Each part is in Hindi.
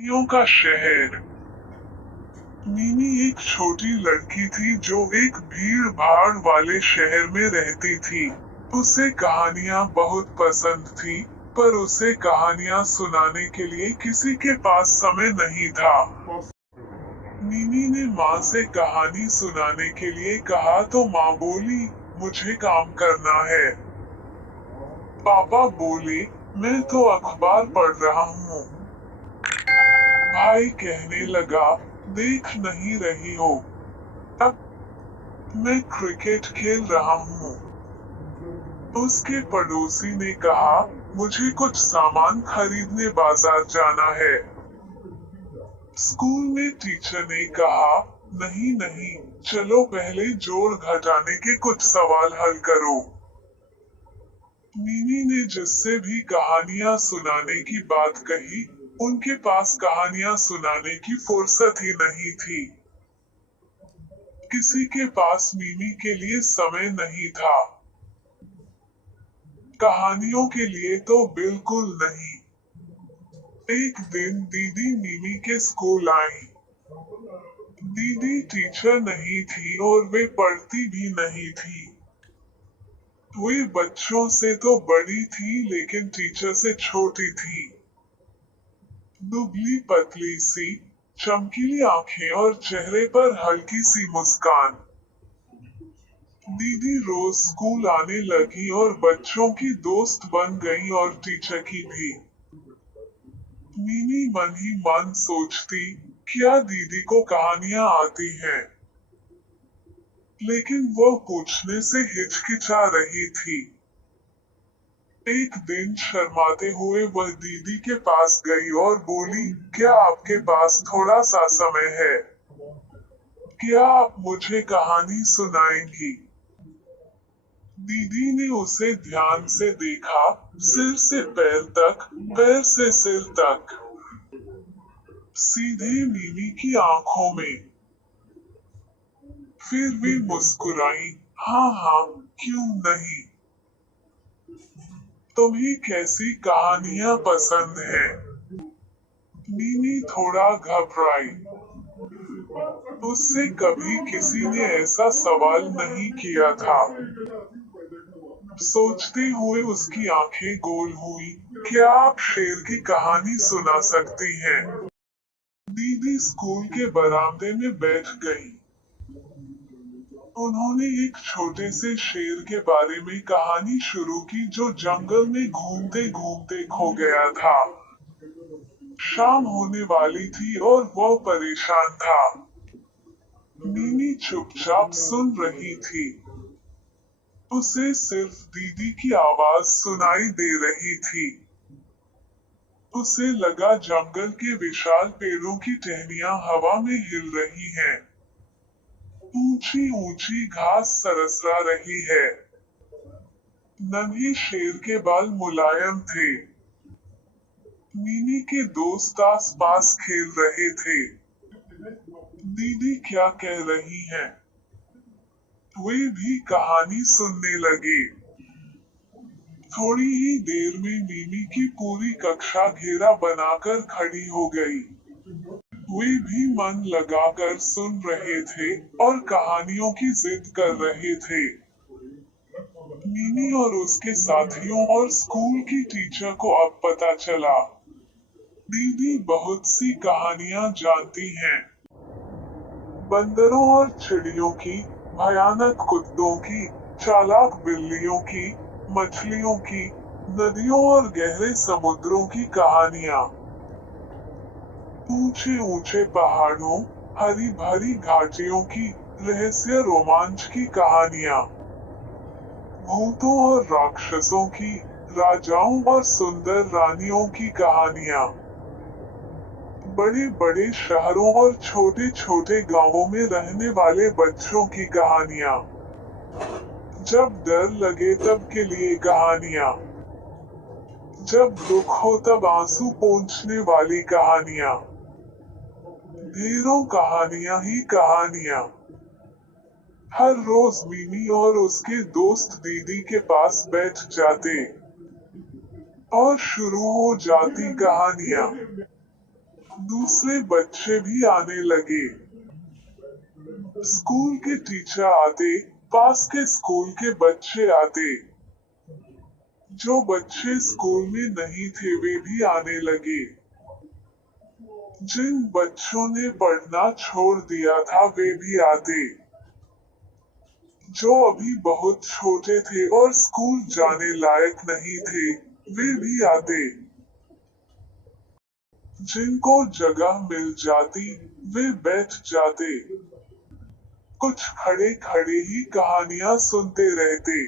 कहानियों का शहर। मीमी एक छोटी लड़की थी जो एक भीड़ भाड़ वाले शहर में रहती थी। उसे कहानियां बहुत पसंद थी, पर उसे कहानियां सुनाने के लिए किसी के पास समय नहीं था। मीमी ने माँ से कहानी सुनाने के लिए कहा तो माँ बोली, मुझे काम करना है। पापा बोले, मैं तो अखबार पढ़ रहा हूँ। भाई कहने लगा, देख नहीं रही हो, अब मैं क्रिकेट खेल रहा हूँ। उसके पड़ोसी ने कहा, मुझे कुछ सामान खरीदने बाजार जाना है। स्कूल में टीचर ने कहा, नहीं नहीं, चलो पहले जोड़ घटाने के कुछ सवाल हल करो। मीमी ने जिससे भी कहानियां सुनाने की बात कही, उनके पास कहानियां सुनाने की फुर्सत ही नहीं थी। किसी के पास मीमी के लिए समय नहीं था। कहानियों के लिए तो बिल्कुल नहीं। एक दिन दीदी मीमी के स्कूल आई। दीदी टीचर नहीं थी और वे पढ़ती भी नहीं थी। वे बच्चों से तो बड़ी थी लेकिन टीचर से छोटी थी। दुबली पतली सी, चमकीली आंखें और चेहरे पर हल्की सी मुस्कान। दीदी रोज स्कूल आने लगी और बच्चों की दोस्त बन गई और टीचर की भी। मीमी मन ही मन सोचती, क्या दीदी को कहानियां आती हैं? लेकिन वो पूछने से हिचकिचा रही थी। एक दिन शर्माते हुए वह दीदी के पास गई और बोली, क्या आपके पास थोड़ा सा समय है? क्या आप मुझे कहानी सुनाएंगी? दीदी ने उसे ध्यान से देखा, सिर से पैर तक, पैर से सिर तक, सीधे मीमी की आंखों में। फिर भी मुस्कुराई, हाँ हाँ, क्यों नहीं। तुम्हें कैसी कहानियां पसंद हैं? मीमी थोड़ा घबराई। उससे कभी किसी ने ऐसा सवाल नहीं किया था। सोचते हुए उसकी आंखें गोल हुई, क्या आप शेर की कहानी सुना सकती हैं? दीदी स्कूल के बरामदे में बैठ गई। उन्होंने एक छोटे से शेर के बारे में कहानी शुरू की जो जंगल में घूमते घूमते खो गया था। शाम होने वाली थी और वह परेशान था। मीमी चुपचाप सुन रही थी। उसे सिर्फ दीदी की आवाज सुनाई दे रही थी। उसे लगा जंगल के विशाल पेड़ों की टहनियां हवा में हिल रही हैं। ऊंची ऊंची घास सरसरा रही है। नन्हे शेर के बाल मुलायम थे। मीमी के दोस्त आस पास खेल रहे थे। दीदी क्या कह रही हैं? वे भी कहानी सुनने लगे। थोड़ी ही देर में मीमी की पूरी कक्षा घेरा बनाकर खड़ी हो गई। वे भी मन लगाकर सुन रहे थे और कहानियों की जिद कर रहे थे। मीमी और उसके साथियों और स्कूल की टीचर को अब पता चला, दीदी बहुत सी कहानियां जानती हैं। बंदरों और चिड़ियों की, भयानक कुत्तों की, चालाक बिल्लियों की, मछलियों की, नदियों और गहरे समुद्रों की कहानियां। ऊंचे ऊंचे पहाड़ों, हरी भरी घाटियों की, रहस्य रोमांच की कहानियां। भूतों और राक्षसों की, राजाओं और सुंदर रानियों की कहानियां। बड़े बड़े शहरों और छोटे छोटे गांवों में रहने वाले बच्चों की कहानियां। जब डर लगे तब के लिए कहानियां। जब दुख हो तब आंसू पोंछने वाली कहानियां। ढेरों कहानियां ही कहानियां। हर रोज मीमी और उसके दोस्त दीदी के पास बैठ जाते और शुरू हो जाती कहानियां। दूसरे बच्चे भी आने लगे। स्कूल के टीचर आते, पास के स्कूल के बच्चे आते। जो बच्चे स्कूल में नहीं थे वे भी आने लगे। जिन बच्चों ने पढ़ना छोड़ दिया था वे भी आते। जो अभी बहुत छोटे थे और स्कूल जाने लायक नहीं थे वे भी आते। जिनको जगह मिल जाती वे बैठ जाते। कुछ खड़े खड़े ही कहानियां सुनते रहते।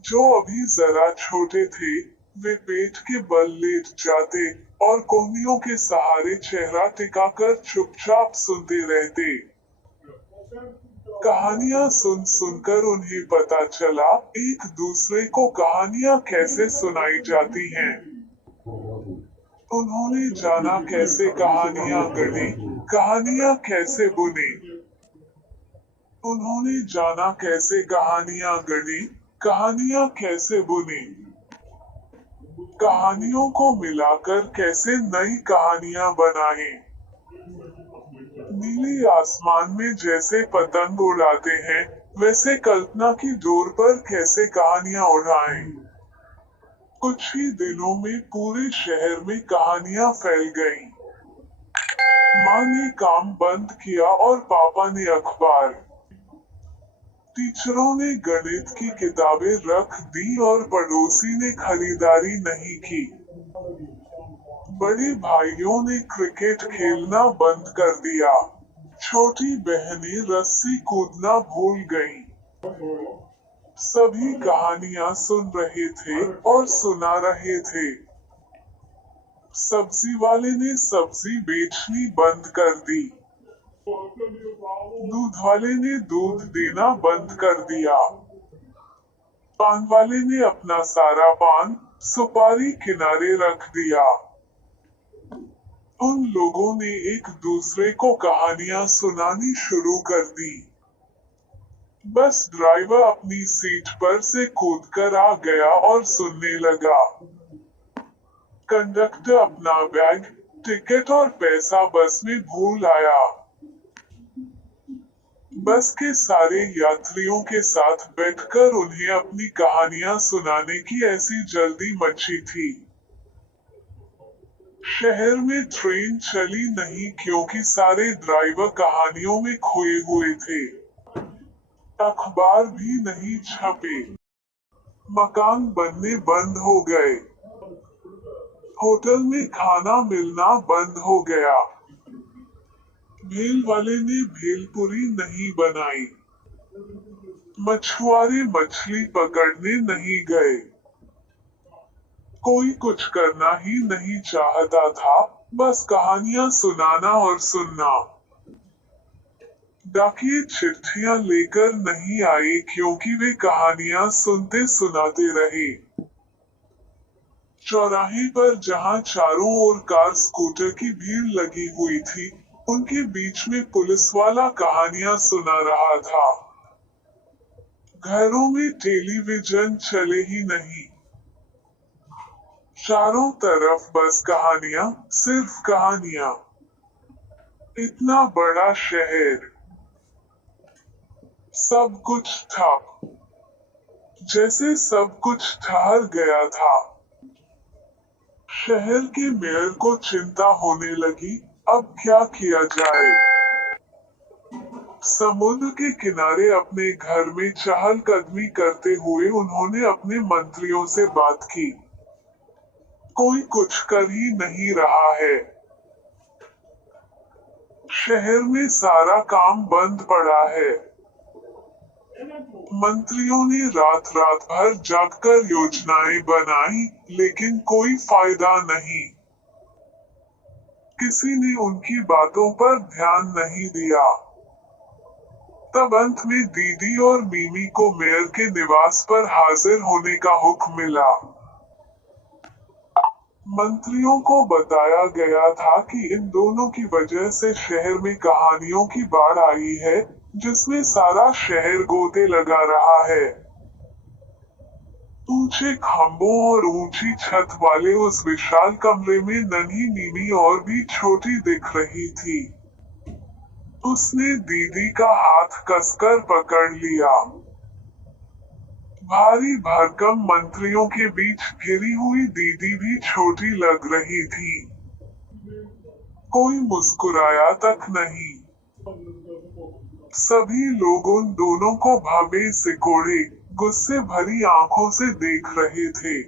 जो अभी जरा छोटे थे वे पेट के बल लेट जाते और कोहनियों के सहारे चेहरा टिकाकर चुपचाप सुनते रहते। कहानियां सुन सुनकर उन्हें पता चला एक दूसरे को कहानियां कैसे सुनाई जाती हैं। उन्होंने जाना कैसे कहानियां गढ़ी, कहानियां कैसे बुनी। उन्होंने जाना कैसे कहानियां गढ़ी, कहानियां कैसे बुनी। कहानियों को मिलाकर कैसे नई कहानियां बनाएं। नीले आसमान में जैसे पतंग उड़ाते हैं वैसे कल्पना की डोर पर कैसे कहानियां उड़ाएं। कुछ ही दिनों में पूरे शहर में कहानियां फैल गईं। माँ ने काम बंद किया और पापा ने अखबार। टीचरों ने गणित की किताबें रख दी और पड़ोसी ने खरीदारी नहीं की। बड़े भाइयों ने क्रिकेट खेलना बंद कर दिया। छोटी बहनें रस्सी कूदना भूल गईं। सभी कहानियां सुन रहे थे और सुना रहे थे। सब्जी वाले ने सब्जी बेचनी बंद कर दी। दूध वाले ने दूध देना बंद कर दिया। पान वाले ने अपना सारा पान सुपारी किनारे रख दिया। उन लोगों ने एक दूसरे को कहानियां सुनानी शुरू कर दी। बस ड्राइवर अपनी सीट पर से कूदकर आ गया और सुनने लगा। कंडक्टर अपना बैग, टिकट और पैसा बस में भूल आया। बस के सारे यात्रियों के साथ बैठकर उन्हें अपनी कहानियां सुनाने की ऐसी जल्दी मची थी। शहर में ट्रेन चली नहीं क्योंकि सारे ड्राइवर कहानियों में खोए हुए थे। अखबार भी नहीं छपे। मकान बनने बंद हो गए। होटल में खाना मिलना बंद हो गया। भेल वाले ने भेलपुरी नहीं बनाई। मछुआरे मछली पकड़ने नहीं गए। कोई कुछ करना ही नहीं चाहता था, बस कहानियां सुनाना और सुनना। डाकिये चिट्ठियां लेकर नहीं आए क्योंकि वे कहानियां सुनते सुनाते रहे। चौराहे पर जहां चारों ओर कार स्कूटर की भीड़ लगी हुई थी, उनके बीच में पुलिस वाला कहानियां सुना रहा था। घरों में टेलीविजन चले ही नहीं। चारों तरफ बस कहानियां, सिर्फ कहानियां। इतना बड़ा शहर, सब कुछ ठप, जैसे सब कुछ ठहर गया था। शहर के मेयर को चिंता होने लगी, अब क्या किया जाए। समुद्र के किनारे अपने घर में चहलकदमी करते हुए उन्होंने अपने मंत्रियों से बात की। कोई कुछ कर ही नहीं रहा है। शहर में सारा काम बंद पड़ा है। मंत्रियों ने रात रात भर जागकर योजनाएं बनाई, लेकिन कोई फायदा नहीं। किसी ने उनकी बातों पर ध्यान नहीं दिया। तब अंत में दीदी और मिमी को मेयर के निवास पर हाजिर होने का हुक्म मिला। मंत्रियों को बताया गया था कि इन दोनों की वजह से शहर में कहानियों की बाढ़ आई है, जिसमें सारा शहर गोते लगा रहा है। ऊंचे खंभों और ऊंची छत वाले उस विशाल कमरे में नन्ही नीनी और भी छोटी दिख रही थी। उसने दीदी का हाथ कसकर पकड़ लिया। भारी भरकम मंत्रियों के बीच घिरी हुई दीदी भी छोटी लग रही थी। कोई मुस्कुराया तक नहीं। सभी लोग उन दोनों को भावे सिकोड़े, गुस्से भरी आंखों से देख रहे थे।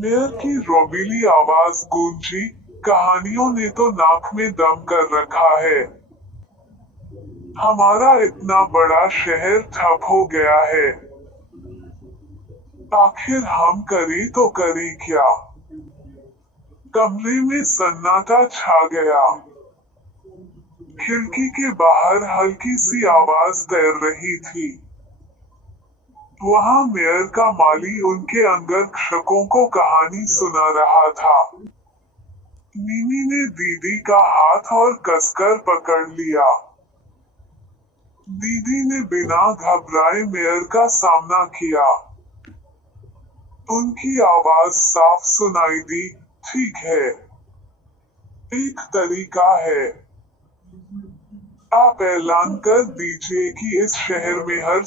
मेयर की रोबीली आवाज गूंजी, कहानियों ने तो नाक में दम कर रखा है। हमारा इतना बड़ा शहर ठप हो गया है। आखिर हम करें तो करें क्या? कमरे में सन्नाटा छा गया। खिड़की के बाहर हल्की सी आवाज तैर रही थी। वहां मेयर का माली उनके अंगरक्षकों को कहानी सुना रहा था। नीनी ने दीदी का हाथ और कसकर पकड़ लिया। दीदी ने बिना घबराए मेयर का सामना किया। उनकी आवाज साफ सुनाई दी, ठीक है। एक तरीका है। आप ऐलान कर दीजिए कि इस शहर में हर